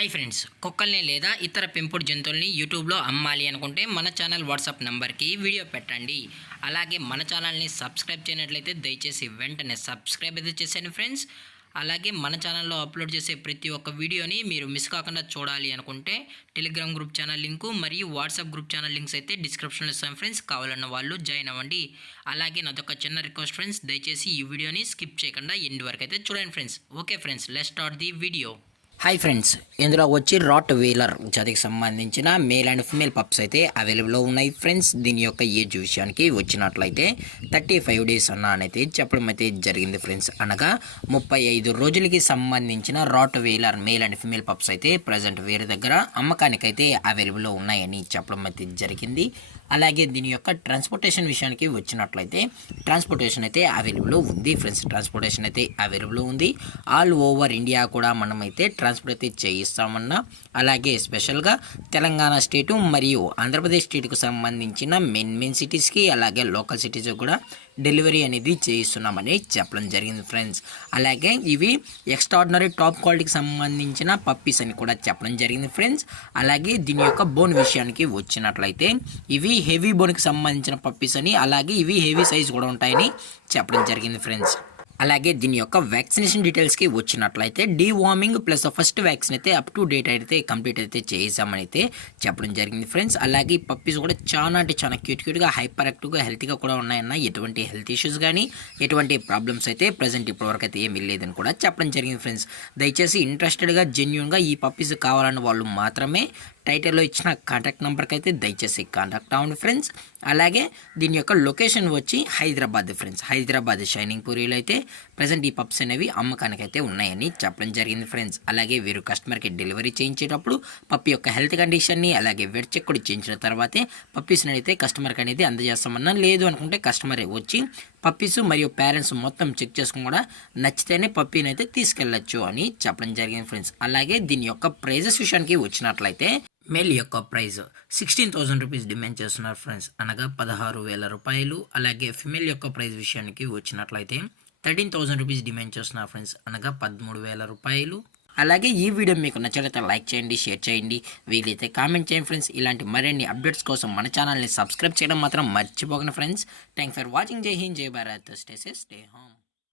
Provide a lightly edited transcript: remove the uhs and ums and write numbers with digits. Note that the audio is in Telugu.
హాయ్ ఫ్రెండ్స్, కుక్కల్ని లేదా ఇతర పెంపుడు జంతువుల్ని యూట్యూబ్లో అమ్మాలి అనుకుంటే మన ఛానల్ వాట్సాప్ నెంబర్కి వీడియో పెట్టండి. అలాగే మన ఛానల్ని సబ్స్క్రైబ్ చేయనట్లయితే దయచేసి వెంటనే సబ్స్క్రైబ్ అయితే చేసేయండి ఫ్రెండ్స్. అలాగే మన ఛానల్లో అప్లోడ్ చేసే ప్రతి ఒక్క వీడియోని మీరు మిస్ కాకుండా చూడాలి అనుకుంటే టెలిగ్రామ్ గ్రూప్ ఛానల్ లింకు మరియు వాట్సాప్ గ్రూప్ ఛానల్ లింక్స్ అయితే డిస్క్రిప్షన్లో ఇస్తాం ఫ్రెండ్స్. కావాలన్న వాళ్ళు జాయిన్ అవ్వండి. అలాగే నాదొక చిన్న రిక్వెస్ట్ ఫ్రెండ్స్, దయచేసి ఈ వీడియోని స్కిప్ చేయకుండా ఎండ్ వరకు అయితే చూడండి friends. Okay friends, let's start the video. Hi friends, ఇందులో వచ్చి రాట్ వీలర్ జాతికి సంబంధించిన మేల్ అండ్ ఫిమేల్ పప్స్ అయితే అవైలబుల్లో ఉన్నాయి ఫ్రెండ్స్. దీని యొక్క ఏజ్ విషయానికి వచ్చినట్లయితే 35 డేస్ అయితే చెప్పడం అయితే జరిగింది ఫ్రెండ్స్. అనగా 35 రోజులకి సంబంధించిన rottweiler male and female pups అయితే ప్రజెంట్ వేరే దగ్గర అమ్మకానికైతే అవైలబుల్లో ఉన్నాయని చెప్పడం అయితే జరిగింది. అలాగే దీని యొక్క ట్రాన్స్పోర్టేషన్ విషయానికి వచ్చినట్లయితే ట్రాన్స్పోర్టేషన్ అయితే అవైలబుల్ ఉంది ఫ్రెండ్స్. ట్రాన్స్పోర్టేషన్ అయితే అవైలబుల్ ఉంది. ఆల్ ఓవర్ ఇండియా కూడా మనమైతే ట్రాన్స్పోర్ట్ అయితే చేయిస్తామన్నా. అలాగే స్పెషల్గా తెలంగాణ స్టేటు మరియు ఆంధ్రప్రదేశ్ స్టేట్కు సంబంధించిన మెయిన్ సిటీస్కి అలాగే లోకల్ సిటీస్కి కూడా డెలివరీ అనేది చేయిస్తున్నామని చెప్పడం జరిగింది ఫ్రెండ్స్. అలాగే ఇవి ఎక్స్ట్రాడినరీ టాప్ క్వాలిటీకి సంబంధించిన పప్పీస్ అని కూడా చెప్పడం జరిగింది ఫ్రెండ్స్. అలాగే దీని యొక్క బోన్ విషయానికి వచ్చినట్లయితే ఇవి హెవీ బోన్కి సంబంధించిన పప్పీస్ అని, అలాగే ఇవి హెవీ సైజ్ కూడా ఉంటాయని చెప్పడం జరిగింది ఫ్రెండ్స్. అలాగే దీని యొక్క వ్యాక్సినేషన్ డీటెయిల్స్కి వచ్చినట్లయితే డీవార్మింగ్ ప్లస్ ఫస్ట్ వ్యాక్సిన్ అయితే అప్ టు డేట్ అయితే కంప్లీట్ అయితే చేసామని అయితే చెప్పడం జరిగింది ఫ్రెండ్స్. అలాగే ఈ పప్పీస్ కూడా చాలా అంటే చాలా క్యూట్గా హైపర్ యాక్టివ్గా హెల్తీగా కూడా ఉన్నాయన్న. ఎటువంటి హెల్త్ ఇష్యూస్ కానీ ఎటువంటి ప్రాబ్లమ్స్ అయితే ప్రజెంట్ ఇప్పటివరకు అయితే ఏమీ లేదని కూడా చెప్పడం జరిగింది ఫ్రెండ్స్. దయచేసి ఇంట్రెస్టెడ్గా జెన్యూన్గా ఈ పప్పీస్ కావాలన్న వాళ్ళు మాత్రమే టైటిల్లో ఇచ్చిన కాంటాక్ట్ నెంబర్కి అయితే దయచేసి కాంటాక్ట్ అవ్వండి ఫ్రెండ్స్. అలాగే దీని యొక్క లొకేషన్ వచ్చి హైదరాబాద్ ఫ్రెండ్స్. హైదరాబాద్ షైనింగ్ పూరిలో అయితే ప్రజెంట్ ఈ పప్స్ అనేవి అమ్మకానికి అయితే ఉన్నాయని చెప్పడం జరిగింది ఫ్రెండ్స్. అలాగే వీరు కస్టమర్కి డెలివరీ చేయించేటప్పుడు పప్పి యొక్క హెల్త్ కండిషన్ని అలాగే వెట్ చెక్ కూడా చేయించిన తర్వాతే పప్పీస్ని అయితే కస్టమర్కి అనేది అందజేస్తామన్నా. లేదు అనుకుంటే కస్టమరే వచ్చి పప్పీస్ మరియు పేరెంట్స్ మొత్తం చెక్ చేసుకుని కూడా నచ్చితేనే పప్పీని అయితే తీసుకెళ్ళచ్చు అని చెప్పడం జరిగింది ఫ్రెండ్స్. అలాగే దీని యొక్క ప్రైజెస్ విషయానికి వచ్చినట్లయితే మేల్ యొక్క ప్రైజ్ 16,000 రూపీస్ డిమాండ్ చేస్తున్నారు ఫ్రెండ్స్, అనగా 16,000 రూపాయలు. అలాగే ఫిమేల్ యొక్క ప్రైజ్ విషయానికి వచ్చినట్లయితే 13,000 రూపీస్ డిమాండ్ చేస్తున్నారు ఫ్రెండ్స్, అనగా 13,000 రూపాయలు. అలాగే ఈ వీడియో మీకు నచ్చినట్లయితే లైక్ చేయండి, షేర్ చేయండి, వీలైతే కామెంట్ చేయండి ఫ్రెండ్స్. ఇలాంటి మరిన్ని అప్డేట్స్ కోసం మన ఛానల్ని సబ్స్క్రైబ్ చేయడం మాత్రం మర్చిపోకండి ఫ్రెండ్స్. Thanks for watching. జై హింద్, జై Bharat, stay safe, stay home.